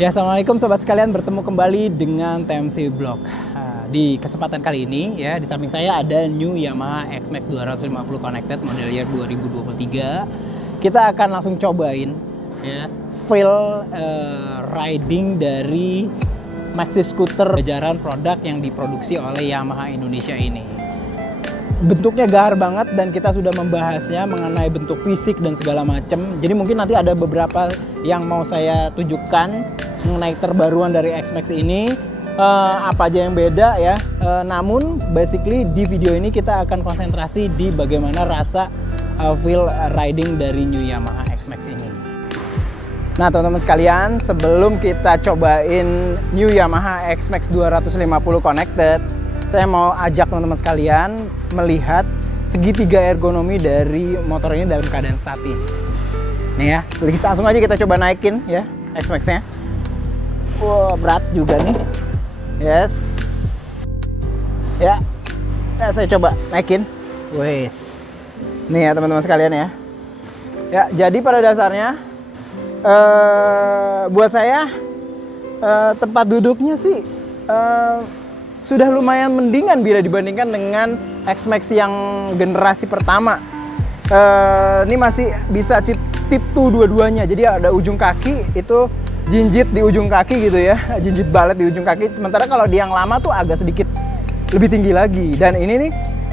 Ya, assalamualaikum sobat sekalian, bertemu kembali dengan TMC Blog. Di kesempatan kali ini ya, di samping saya ada new Yamaha XMAX 250 Connected model year 2023. Kita akan langsung cobain ya feel riding dari maxi scooter jajaran produk yang diproduksi oleh Yamaha Indonesia ini. Bentuknya gahar banget dan kita sudah membahasnya mengenai bentuk fisik dan segala macam. Jadi mungkin nanti ada beberapa yang mau saya tunjukkan mengenai terbaruan dari XMAX ini, apa aja yang beda ya. Namun basically di video ini kita akan konsentrasi di bagaimana rasa feel riding dari new Yamaha XMAX ini. Nah teman-teman sekalian, sebelum kita cobain new Yamaha XMAX 250 Connected, saya mau ajak teman-teman sekalian melihat segitiga ergonomi dari motor ini dalam keadaan statis. Nih ya, langsung aja kita coba naikin ya XMAX-nya. Wah, berat juga nih. Yes. Ya, saya coba naikin. Wes. Nih ya teman-teman sekalian ya. Ya, jadi pada dasarnya buat saya tempat duduknya sih sudah lumayan mendingan bila dibandingkan dengan XMAX yang generasi pertama. Ini masih bisa tip 2 dua-duanya. Jadi ada ujung kaki itu jinjit di ujung kaki gitu ya, jinjit balet di ujung kaki. Sementara kalau di yang lama tuh agak sedikit lebih tinggi lagi. Dan ini nih,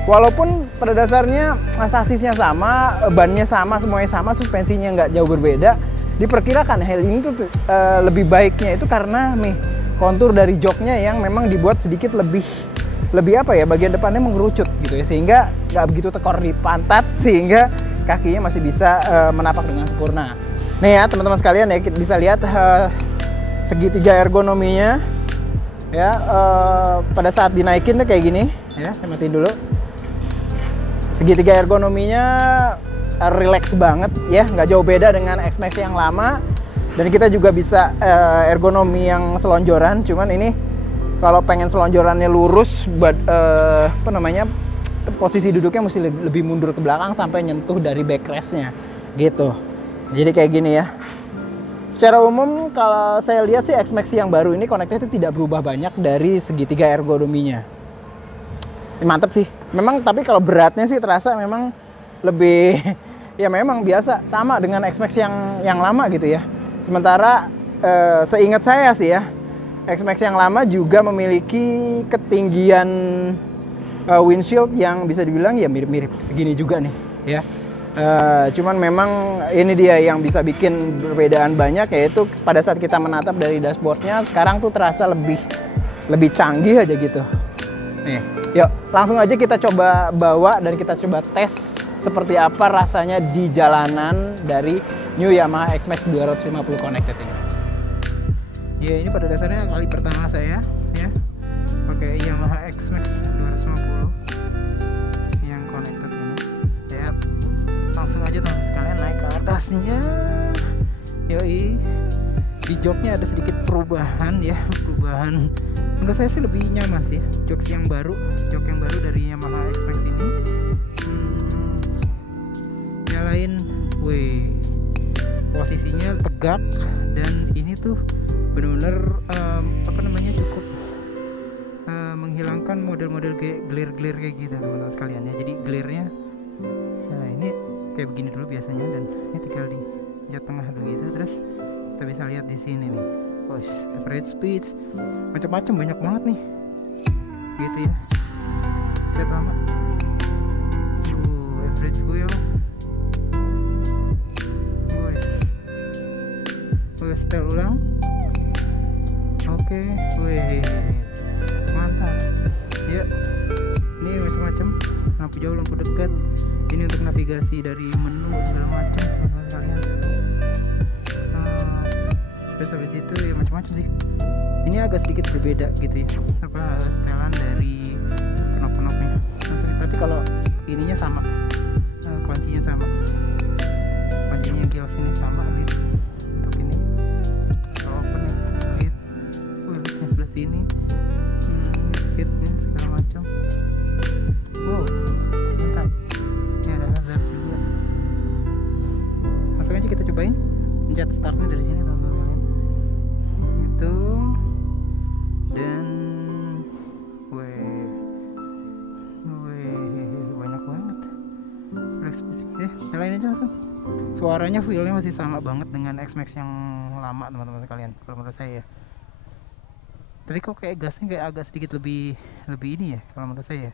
walaupun pada dasarnya sasisnya sama, bannya sama, semuanya sama, suspensinya nggak jauh berbeda, diperkirakan hal ini tuh lebih baiknya itu karena nih kontur dari joknya yang memang dibuat sedikit lebih apa ya, bagian depannya mengerucut gitu ya, sehingga nggak begitu tekor di pantat, sehingga kakinya masih bisa menapak dengan sempurna. Nih ya teman-teman sekalian ya, kita bisa lihat segitiga ergonominya ya, pada saat dinaikin tuh kayak gini ya. Saya matiin dulu. Segitiga ergonominya relax banget ya, nggak jauh beda dengan XMAX yang lama. Dan kita juga bisa ergonomi yang selonjoran, cuman ini kalau pengen selonjorannya lurus, apa namanya, posisi duduknya mesti lebih mundur ke belakang sampai nyentuh dari backrestnya gitu. Jadi kayak gini ya. Secara umum kalau saya lihat sih XMAX yang baru ini connected itu tidak berubah banyak dari segitiga ergonominya. Mantep sih. Memang tapi kalau beratnya sih terasa memang lebih ya memang biasa sama dengan XMAX yang lama gitu ya. Sementara seingat saya sih ya, XMAX yang lama juga memiliki ketinggian windshield yang bisa dibilang ya mirip-mirip segini juga nih ya. Cuman memang ini dia yang bisa bikin perbedaan banyak, yaitu pada saat kita menatap dari dashboardnya sekarang tuh terasa lebih canggih aja gitu. Nih, yuk langsung aja kita coba bawa dan kita coba tes seperti apa rasanya di jalanan dari new Yamaha XMAX 250 Connected ini. Ya, ini pada dasarnya kali pertama saya ya pakai Yamaha XMAX 250 yang connected ini. Ya, langsung aja teman sekalian naik ke atasnya. Yoi, di joknya ada sedikit perubahan ya, perubahan. Menurut saya sih lebih nyaman sih jok yang baru dari Yamaha XMAX ini. Nyalain, weh, posisinya tegak dan ini tuh bener-bener apa namanya, cukup menghilangkan model-model kayak glare kayak gitu teman-teman sekalian ya. Jadi glare-nya nah ini kayak begini dulu biasanya, dan ini tinggal di jat tengah dulu gitu. Terus kita bisa lihat di sini nih, average speed macam-macam, banyak banget nih gitu ya. Chat lama average wheel, setel ulang. Oke, wih, mantap ya. Ini macam-macam, lampu jauh, lampu dekat. Ini untuk navigasi dari menu segala macam teman-teman sekalian. Terus habis itu ya macam-macam sih. Ini agak sedikit berbeda gitu ya, apa setelan dari knop-knopnya. Tapi kalau ininya sama, kuncinya sama, kuncinya yang kilas ini sama gitu. Untuk ini open nih, lihat, lihatnya sebelah sini, fitnya segala macam. Wow, mantap. Ini ada hazard juga. Langsung aja kita cobain, pencet startnya dari sini teman-teman sekalian. suaranya feel-nya masih sama banget dengan X-Max yang lama teman-teman sekalian kalau menurut saya ya. Tapi kok kayak gasnya kayak agak sedikit lebih ini ya kalau menurut saya,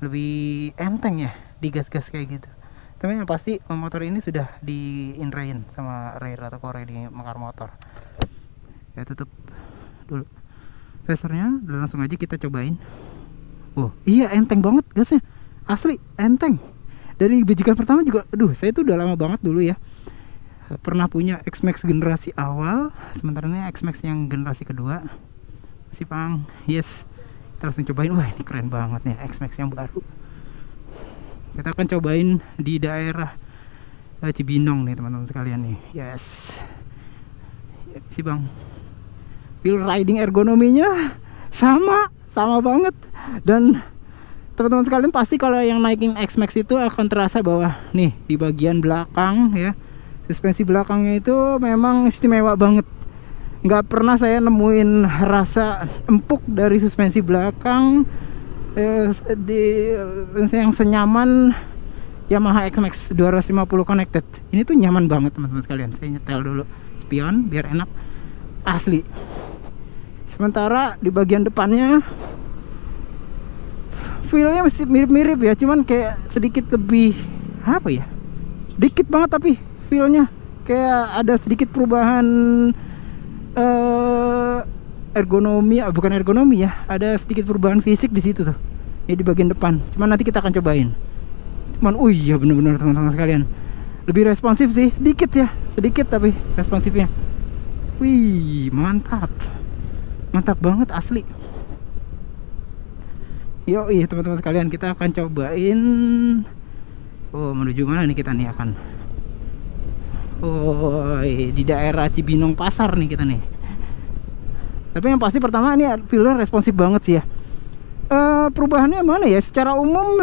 lebih enteng ya di gas-gas kayak gitu. Tapi yang pasti motor ini sudah di inrain sama rear atau core di mekar motor. Ya tutup dulu fasernya, langsung aja kita cobain. Oh iya, enteng banget gasnya, asli enteng. Dari bijikan pertama juga, aduh saya tuh udah lama banget dulu ya pernah punya X-Max generasi awal, sementara ini X-Max yang generasi kedua. Si Pang, yes, kita langsung cobain. Wah ini keren banget nih X-Max yang baru. Kita akan cobain di daerah Cibinong nih teman-teman sekalian nih. Yes, si Bang, feel riding ergonominya sama banget. Dan teman-teman sekalian pasti kalau yang naikin X-Max itu akan terasa bahwa nih di bagian belakang ya, suspensi belakangnya itu memang istimewa banget. Nggak pernah saya nemuin rasa empuk dari suspensi belakang yang senyaman Yamaha X-Max 250 connected. Ini tuh nyaman banget teman-teman sekalian. Saya nyetel dulu spion biar enak, asli. Sementara di bagian depannya feelnya masih mirip-mirip ya, cuman kayak sedikit lebih apa ya, dikit banget tapi feelnya kayak ada sedikit perubahan ergonomi, bukan ergonomi ya, ada sedikit perubahan fisik di situ tuh ya di bagian depan. Cuman nanti kita akan cobain. Cuman iya bener-bener teman-teman sekalian, lebih responsif sih, dikit ya, sedikit tapi responsifnya. Wih mantap banget asli. Yoi teman-teman sekalian, kita akan cobain. Oh menuju mana nih kita nih akan? Oh di daerah Cibinong Pasar nih kita nih. Tapi yang pasti pertama ini feeler responsif banget sih ya. Perubahannya mana ya? Secara umum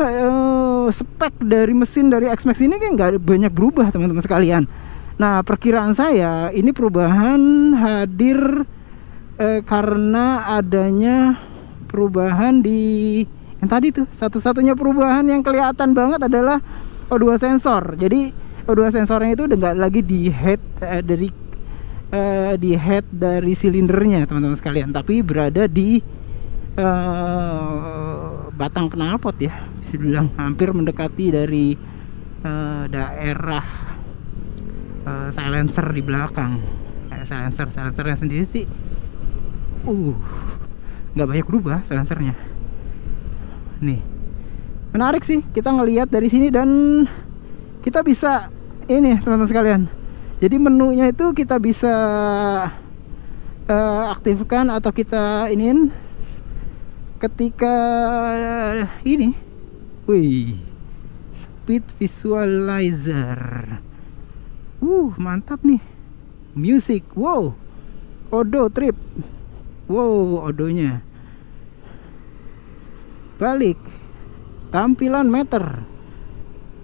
spek dari mesin dari X-Max ini kan nggak banyak berubah teman-teman sekalian. Nah perkiraan saya ini perubahan hadir karena adanya perubahan di yang tadi tuh. Satu-satunya perubahan yang kelihatan banget adalah O2 sensor. Jadi O2 sensornya itu udah nggak lagi di head dari silindernya teman-teman sekalian, tapi berada di batang knalpot ya, bisa bilang hampir mendekati dari daerah silencer di belakang. Silencernya sendiri sih nggak banyak berubah silencernya. Nih menarik sih kita ngelihat dari sini, dan kita bisa ini teman-teman sekalian, jadi menunya itu kita bisa aktifkan atau kita iniin ketika ini. Wih, speed visualizer, mantap nih. Music, wow, Odo trip, wow, odonya balik, tampilan meter,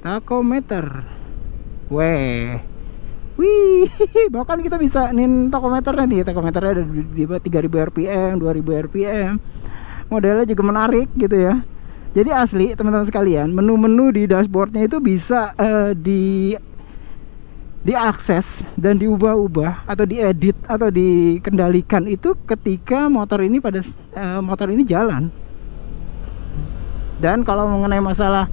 tachometer, wih, bahkan kita bisa nin tachometernya nih. Tachometernya ada di 3000 rpm, 2000 rpm, modelnya juga menarik gitu ya. Jadi asli teman-teman sekalian, menu-menu di dashboardnya itu bisa diakses dan diubah-ubah atau diedit atau dikendalikan itu ketika motor ini jalan. Dan kalau mengenai masalah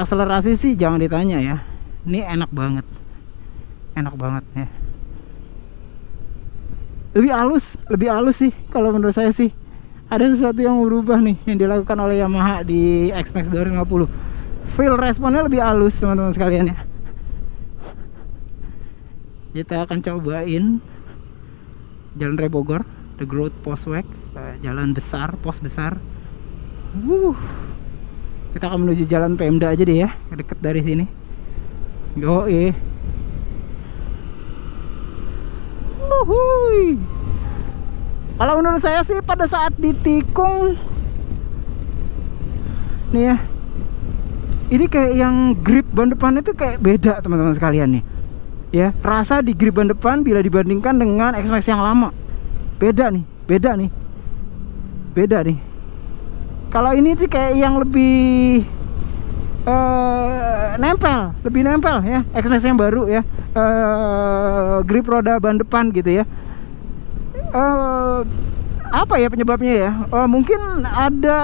akselerasi sih jangan ditanya ya, ini enak banget ya. Lebih halus sih kalau menurut saya sih. Ada sesuatu yang berubah nih yang dilakukan oleh Yamaha di X-Max 250. Feel responnya lebih halus teman-teman sekalian ya. Kita akan cobain Jalan Raya Bogor, The Growth Postweg, jalan besar, pos besar. Kita akan menuju jalan Pemda aja deh ya, deket dari sini. Yoi. Kalau menurut saya sih pada saat ditikung nih ya, ini kayak yang grip ban depan itu kayak beda teman-teman sekalian nih ya. Rasa di grip ban depan bila dibandingkan dengan X-Max yang lama, beda nih. Kalau ini sih kayak yang lebih lebih nempel ya, X-Max yang baru ya. grip roda ban depan gitu ya. Apa ya penyebabnya ya? Mungkin ada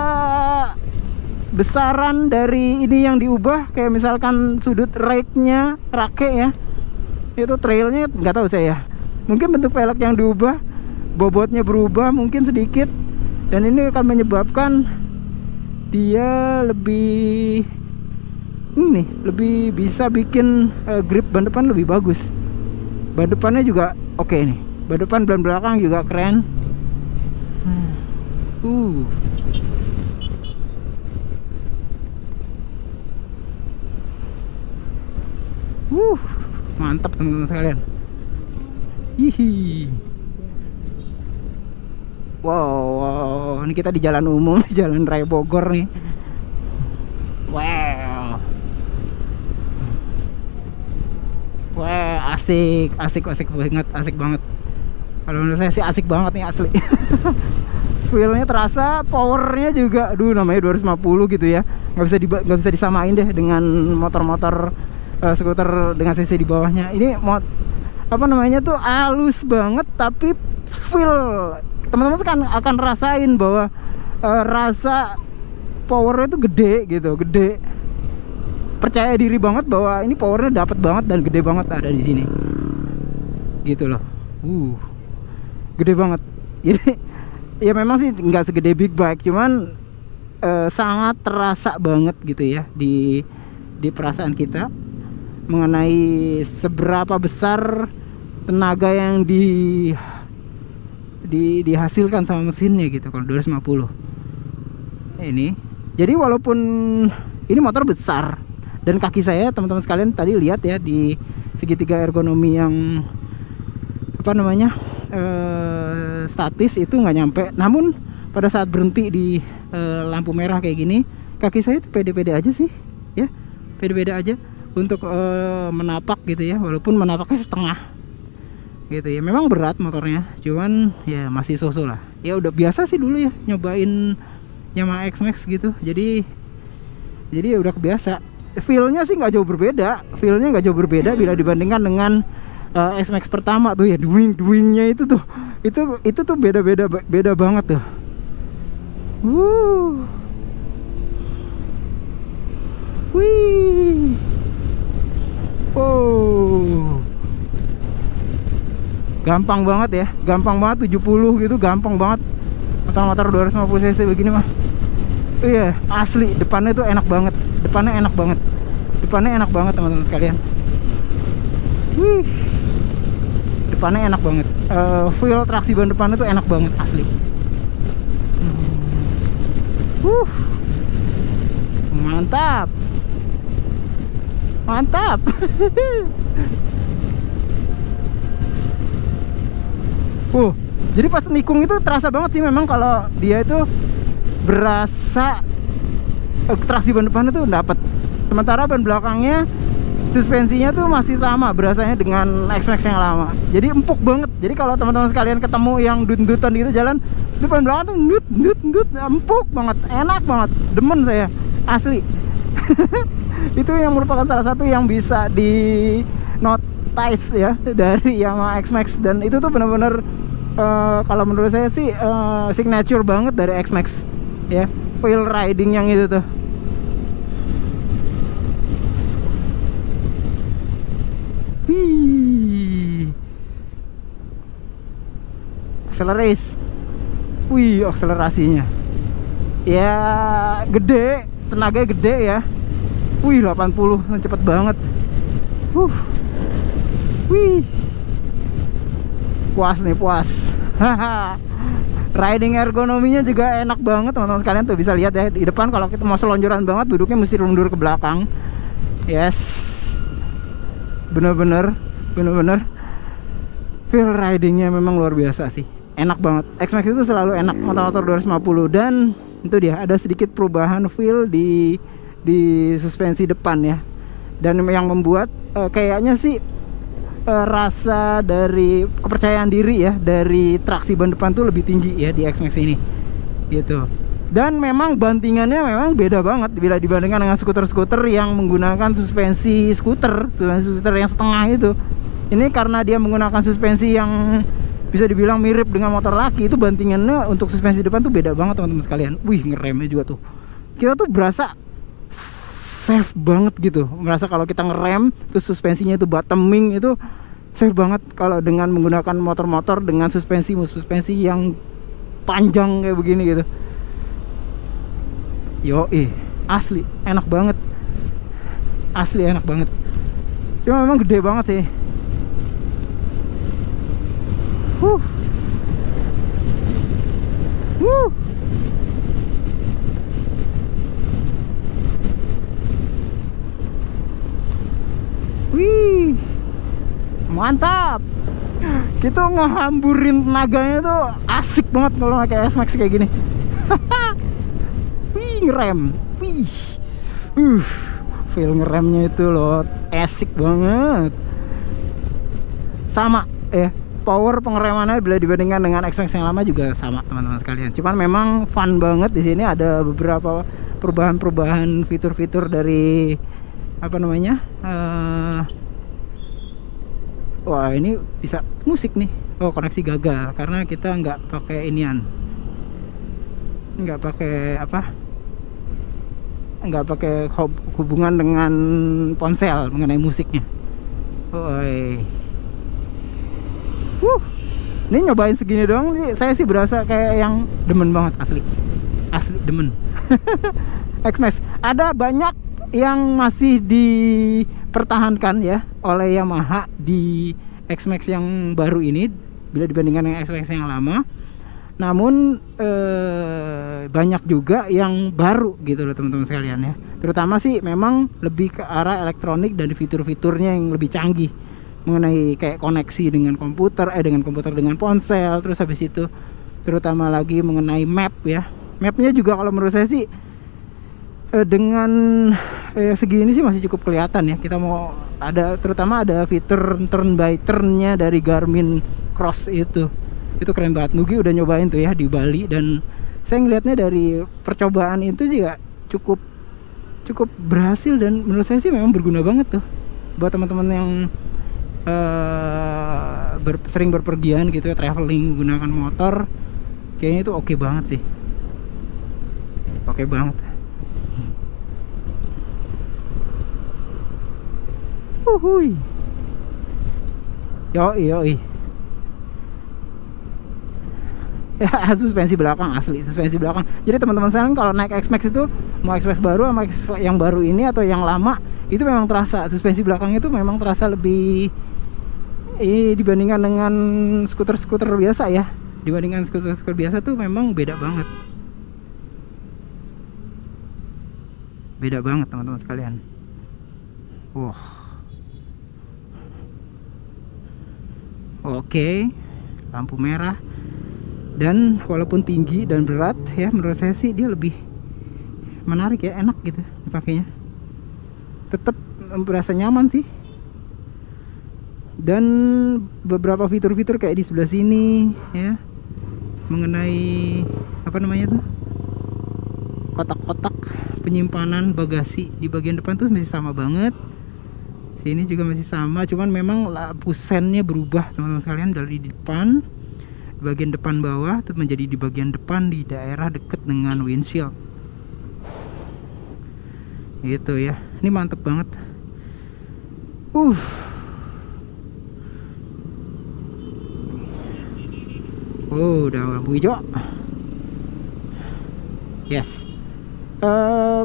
besaran dari ini yang diubah, kayak misalkan sudut rake-nya, ya, itu trailnya nggak tahu saya. Mungkin bentuk velg yang diubah, bobotnya berubah mungkin sedikit, dan ini akan menyebabkan dia lebih bisa bikin grip ban depan lebih bagus. Ban depannya juga oke nih. Ban depan, ban belakang juga keren. Mantap teman-teman sekalian. Hihi. Wow, ini kita di jalan umum, Jalan Raya Bogor nih. Wow. Wah, asik banget. Kalau menurut saya sih asik banget nih asli. Feelnya terasa, powernya juga, aduh namanya 250 gitu ya. Nggak bisa disamain deh dengan motor-motor skuter dengan cc di bawahnya. Ini apa namanya tuh halus banget, tapi feel teman-teman kan akan rasain bahwa rasa powernya itu gede gitu, gede. Percaya diri banget bahwa ini powernya dapat banget dan gede banget ada di sini. Gitu loh. Gede banget. Jadi ya memang sih nggak segede big bike, cuman sangat terasa banget gitu ya di perasaan kita mengenai seberapa besar tenaga yang dihasilkan sama mesinnya gitu kalau 250 ini. Jadi walaupun ini motor besar, dan kaki saya teman-teman sekalian tadi lihat ya di segitiga ergonomi yang apa namanya statis itu nggak nyampe, namun pada saat berhenti di lampu merah kayak gini, kaki saya itu pede-pede aja sih ya, pede-pede aja untuk menapak gitu ya, walaupun menapaknya setengah gitu ya. Memang berat motornya, cuman ya masih so-so lah ya, udah biasa sih dulu ya nyobain Yamaha X-Max gitu, jadi ya udah kebiasa. Feelnya sih nggak jauh berbeda bila dibandingkan dengan X-Max pertama tuh ya. Wingnya itu tuh beda banget tuh. Wih. Gampang banget ya, gampang banget 70 gitu, gampang banget. Motor-motor 250 cc begini mah. Iya, asli depannya tuh enak banget. Depannya enak banget teman-teman sekalian. Depannya enak banget. Feel traksi ban depannya tuh enak banget asli. Mantap. Jadi pas nikung itu terasa banget sih memang kalau dia itu berasa traksi ban depannya tuh dapat. Sementara ban belakangnya suspensinya tuh masih sama berasanya dengan X-Max yang lama. Jadi empuk banget. Jadi kalau teman-teman sekalian ketemu yang dut-dutan gitu jalan, itu ban belakang tuh dut empuk banget, enak banget. Demen saya asli. Itu yang merupakan salah satu yang bisa di notice ya dari Yamaha X-Max, dan itu tuh benar-benar kalau menurut saya sih signature banget dari X-Max ya, feel riding yang itu tuh. Akselerasinya ya gede, tenaganya gede ya. 80 cepet banget. Puas. Riding ergonominya juga enak banget teman-teman sekalian, tuh bisa lihat ya di depan. Kalau kita mau selonjoran banget, duduknya mesti mundur ke belakang. Yes, bener-bener feel ridingnya memang luar biasa sih, enak banget. X-Max itu selalu enak motor-motor 250, dan itu dia ada sedikit perubahan feel di suspensi depan ya, dan yang membuat kayaknya sih rasa dari kepercayaan diri ya dari traksi ban depan tuh lebih tinggi ya di X-Max ini gitu. Dan memang bantingannya memang beda banget bila dibandingkan dengan skuter-skuter yang menggunakan suspensi skuter yang setengah itu. Ini karena dia menggunakan suspensi yang bisa dibilang mirip dengan motor laki, itu bantingannya untuk suspensi depan tuh beda banget teman-teman sekalian. Wih, ngeremnya juga tuh. Kita tuh berasa safe banget gitu. Merasa kalau kita ngerem terus suspensinya itu bottoming, itu safe banget kalau dengan menggunakan motor-motor dengan suspensi yang panjang kayak begini gitu. Asli enak banget. Asli enak banget. Cuma memang gede banget sih. Wih, mantap. Kita ngehamburin tenaganya tuh asik banget kalau pakai S-Max kayak gini. Wih, ngerem. Wih. Feel ngeremnya itu loh asik banget. Sama power pengeremannya bila dibandingkan dengan X-Max yang lama juga sama teman-teman sekalian. Cuman memang fun banget di sini, ada beberapa perubahan fitur-fitur dari apa namanya? Wah, ini bisa musik nih. Oh, koneksi gagal karena kita nggak pakai inian. Nggak pakai nggak pakai hubungan dengan ponsel mengenai musiknya. Ini nyobain segini doang sih, saya sih berasa kayak yang demen banget, asli demen. X-Max ada banyak yang masih dipertahankan ya oleh Yamaha di X-Max yang baru ini bila dibandingkan dengan X-Max yang lama. Namun banyak juga yang baru gitu loh teman-teman sekalian ya. Terutama sih memang lebih ke arah elektronik dan fitur-fiturnya yang lebih canggih mengenai kayak koneksi dengan komputer dengan ponsel. Terus habis itu terutama lagi mengenai map ya. Mapnya juga kalau menurut saya sih dengan segini sih masih cukup kelihatan ya. Kita mau terutama ada fitur turn by turn-nya dari Garmin Cross itu keren banget. Nugi udah nyobain tuh ya di Bali, dan saya ngelihatnya dari percobaan itu juga cukup berhasil, dan menurut saya sih memang berguna banget tuh buat teman-teman yang sering berpergian gitu ya, traveling menggunakan motor. Kayaknya itu oke banget sih, oke banget. Yoi. Ya, suspensi belakang asli, suspensi belakang. Jadi teman-teman sekalian kalau naik X-Max itu mau X-Max baru sama yang baru ini atau yang lama, itu memang terasa suspensi belakang itu memang terasa lebih dibandingkan dengan skuter-skuter biasa ya. Dibandingkan skuter-skuter biasa tuh memang beda banget. Beda banget teman-teman sekalian. Wah. Oke. Lampu merah. Dan walaupun tinggi dan berat ya, menurut saya sih dia lebih menarik ya, enak gitu dipakainya. Tetap berasa nyaman sih. Dan beberapa fitur-fitur kayak di sebelah sini ya, mengenai apa namanya tuh, kotak-kotak penyimpanan bagasi di bagian depan tuh masih sama banget. Sini juga masih sama, cuman memang lampu sennya berubah teman-teman sekalian, dari depan bagian depan bawah tuh menjadi di bagian depan di daerah deket dengan windshield gitu ya. Ini mantep banget. Udah lampu hijau. Yes.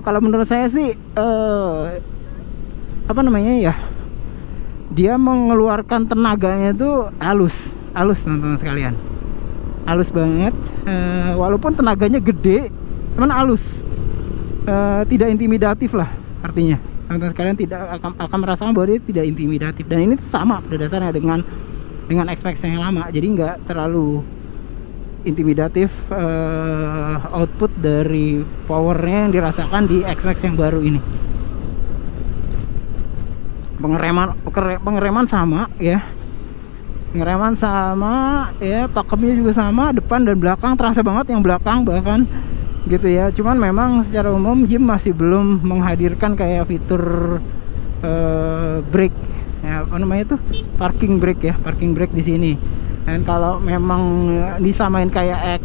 Kalau menurut saya sih apa namanya ya, dia mengeluarkan tenaganya tuh halus teman-teman sekalian, halus banget. Walaupun tenaganya gede, cuman halus, tidak intimidatif lah artinya. Teman-teman sekalian tidak akan merasakan bahwa dia tidak intimidatif, dan ini sama pada dasarnya dengan X-Max yang lama. Jadi nggak terlalu intimidatif output dari powernya yang dirasakan di X-Max yang baru ini. Pengereman sama ya, pengereman sama ya, pakemnya juga sama, depan dan belakang terasa banget yang belakang bahkan gitu ya. Cuman memang secara umum Jim masih belum menghadirkan kayak fitur brake ya, apa namanya tuh, parking brake ya, parking brake di sini. Dan kalau memang disamain kayak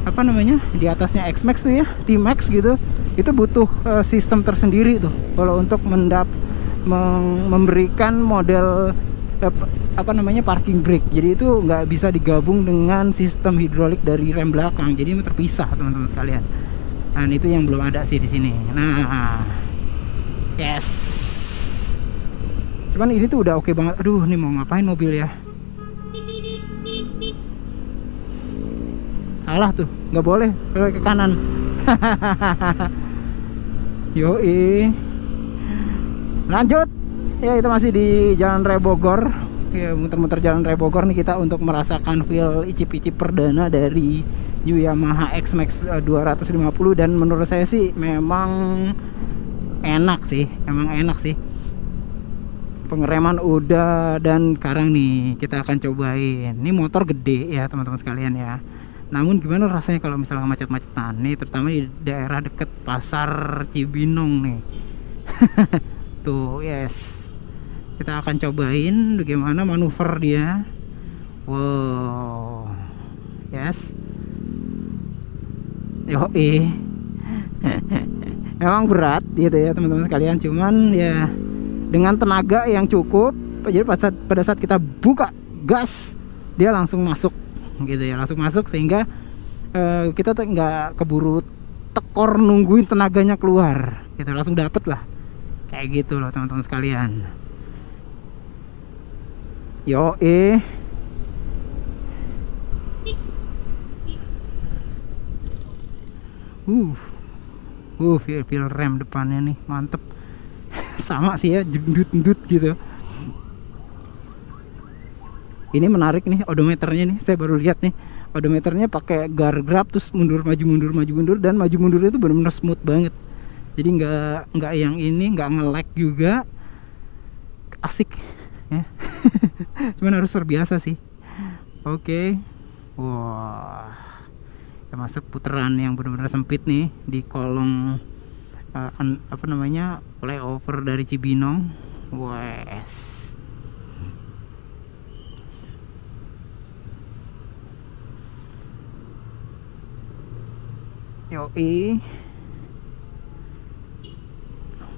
apa namanya di atasnya X-Max tuh ya, T-Max gitu, itu butuh sistem tersendiri tuh kalau untuk memberikan model apa namanya parking brake. Jadi itu nggak bisa digabung dengan sistem hidrolik dari rem belakang, jadi terpisah teman-teman sekalian. Nah itu yang belum ada sih di sini. Nah yes, cuman ini tuh udah oke banget. Aduh, ini mau ngapain mobil ya? Salah tuh, nggak boleh belok ke kanan. Yoi, lanjut ya, kita masih di Jalan Raya Bogor ya, muter-muter Jalan Raya Bogor nih kita untuk merasakan feel icip-icip perdana dari New Yamaha X-Max 250. Dan menurut saya sih memang enak sih, pengereman udah, dan sekarang nih kita akan cobain. Ini motor gede ya teman-teman sekalian ya, namun gimana rasanya kalau misalnya macet-macetan nih, terutama di daerah deket pasar Cibinong nih. Tuh yes, kita akan cobain bagaimana manuver dia. Wow yes, yoi. Emang berat gitu ya teman-teman sekalian, cuman ya dengan tenaga yang cukup, jadi pada saat kita buka gas dia langsung masuk gitu ya, langsung masuk, sehingga kita nggak keburu tekor nungguin tenaganya keluar gitu, langsung dapet lah kayak gitu loh teman-teman sekalian. Yo feel rem depannya nih mantep. Sama sih ya, jendut-jendut gitu. Ini menarik nih odometernya nih, saya baru lihat nih odometernya pakai gargrab, terus mundur maju mundur, dan maju mundurnya itu benar-benar smooth banget. Jadi nggak yang ini, nggak nge-lag juga, asik ya. Cuman harus terbiasa sih. Oke. Wah, kita masuk putaran yang benar-benar sempit nih di kolong apa namanya flyover dari Cibinong. Wes. Yoi,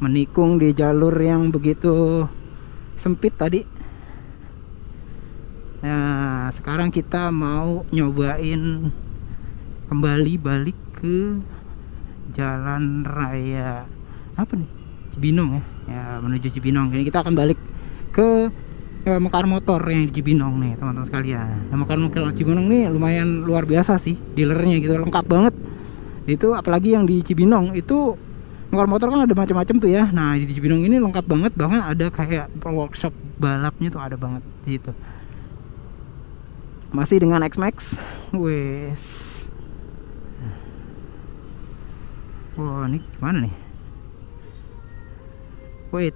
menikung di jalur yang begitu sempit tadi. Nah sekarang kita mau nyobain kembali balik ke jalan raya apa nih, Cibinong ya, menuju Cibinong. Jadi kita akan balik ke Mekar Motor yang di Cibinong nih teman-teman sekalian. Nah, Mekar Cibinong nih lumayan luar biasa sih, dealernya gitu, lengkap banget itu. Apalagi yang di Cibinong itu Mekar Motor kan ada macam-macam tuh ya. Nah di Cibinong ini lengkap banget, bahkan ada kayak workshop balapnya tuh ada banget gitu. Masih dengan X-Max. Wes. Wow, ini gimana nih? Wait.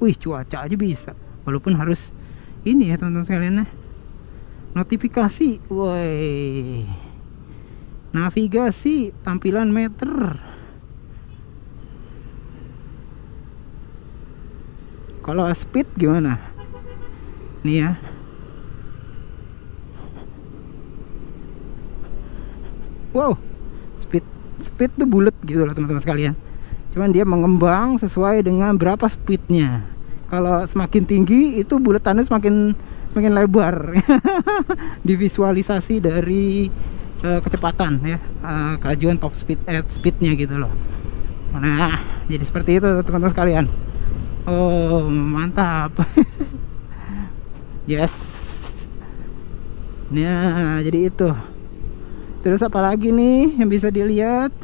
Wih, cuaca aja bisa. Walaupun harus ini ya teman-teman sekalian, notifikasi. Woi. Navigasi, tampilan meter. Kalau speed gimana? Nih ya. Wow. Speed tuh bulat gitu loh teman-teman sekalian. Cuman dia mengembang sesuai dengan berapa speednya. Kalau semakin tinggi itu bulatannya semakin lebar. Divisualisasi dari kecepatan ya, kelajuan top speednya gitu loh. Nah jadi seperti itu teman-teman sekalian. Oh mantap. Yes. Nah jadi itu. Terus apa lagi nih yang bisa dilihat?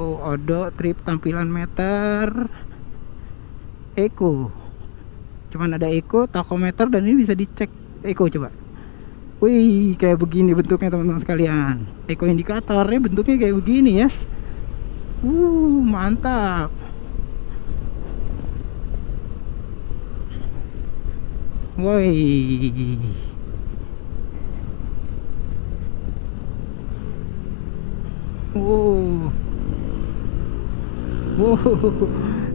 Oh, odo trip tampilan meter, eco. Cuman ada eco, tachometer, dan ini bisa dicek eco coba. Wih, kayak begini bentuknya teman-teman sekalian. Eco indikatornya bentuknya kayak begini ya. Mantap. Woi.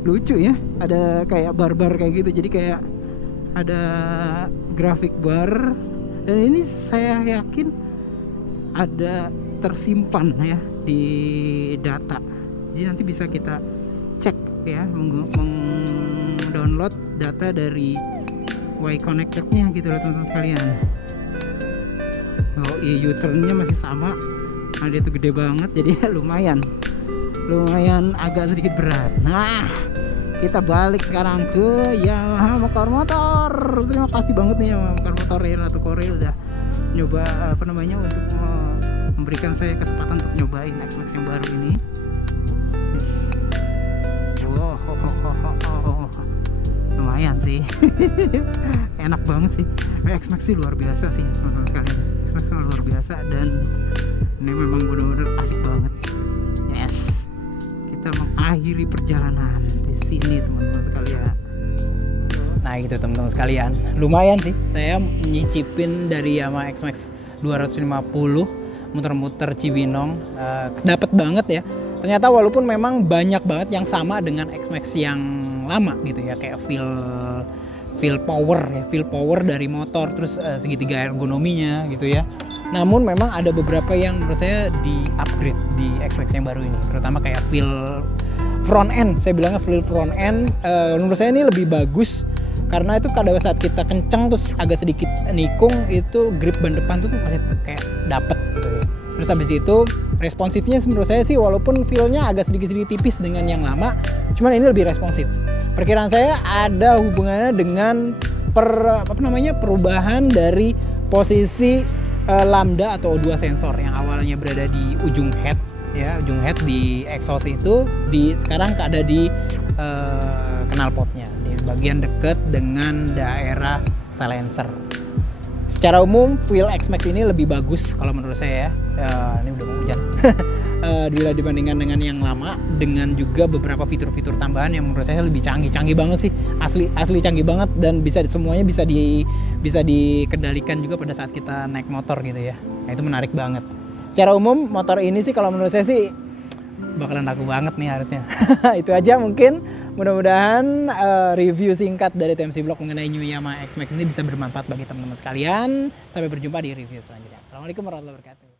lucu ya, ada kayak bar-bar kayak gitu, jadi kayak ada grafik bar, dan ini saya yakin ada tersimpan ya di data, jadi nanti bisa kita cek ya, meng-download data dari Y connected-nya gitu loh teman-teman sekalian. Oh iya, U-turn-nya masih sama. Nah, dia tuh gede banget, jadi lumayan agak sedikit berat. Nah, kita balik sekarang ke Yamaha Mokar Motor. Terima kasih banget nih Yamaha Mokar Motor Ratu Korea udah nyoba untuk memberikan saya kesempatan untuk nyobain X-Max yang baru ini. Wow, lumayan sih. Enak banget sih. X-Max sih luar biasa sih teman-teman sekalian. X-Max luar biasa, dan ini memang benar-benar asik banget. Yes, kita mengakhiri perjalanan di sini teman-teman sekalian. Nah gitu teman-teman sekalian, lumayan sih saya nyicipin dari Yamaha X-Max 250 muter-muter Cibinong. Dapet banget ya, ternyata walaupun memang banyak banget yang sama dengan X-Max yang lama gitu ya, kayak feel power dari motor, terus segitiga ergonominya gitu ya. Namun memang ada beberapa yang menurut saya di upgrade di X-Max yang baru ini, terutama kayak feel front end. Saya bilangnya feel front end menurut saya ini lebih bagus, karena itu pada saat kita kenceng terus agak sedikit nikung, itu grip ban depan tuh masih kayak dapet gitu ya. Terus habis itu responsifnya menurut saya sih, walaupun feel-nya agak sedikit tipis dengan yang lama, cuman ini lebih responsif. Perkiraan saya ada hubungannya dengan perubahan dari posisi lambda atau O2 sensor yang awalnya berada di ujung head ya, ujung head di exhaust itu sekarang ada di knalpotnya, di bagian dekat dengan daerah silencer. Secara umum feel X-Max ini lebih bagus kalau menurut saya ya. Ini udah mau hujan. Bila dibandingkan dengan yang lama, dengan juga beberapa fitur-fitur tambahan yang menurut saya lebih canggih banget sih. Asli canggih banget, dan semuanya bisa dikendalikan juga pada saat kita naik motor gitu ya. Nah, itu menarik banget. Secara umum motor ini sih kalau menurut saya sih bakalan laku banget nih harusnya. Itu aja mungkin. Mudah-mudahan review singkat dari TMC Vlog mengenai New Yamaha X-Max ini bisa bermanfaat bagi teman-teman sekalian. Sampai berjumpa di review selanjutnya. Assalamualaikum warahmatullahi wabarakatuh.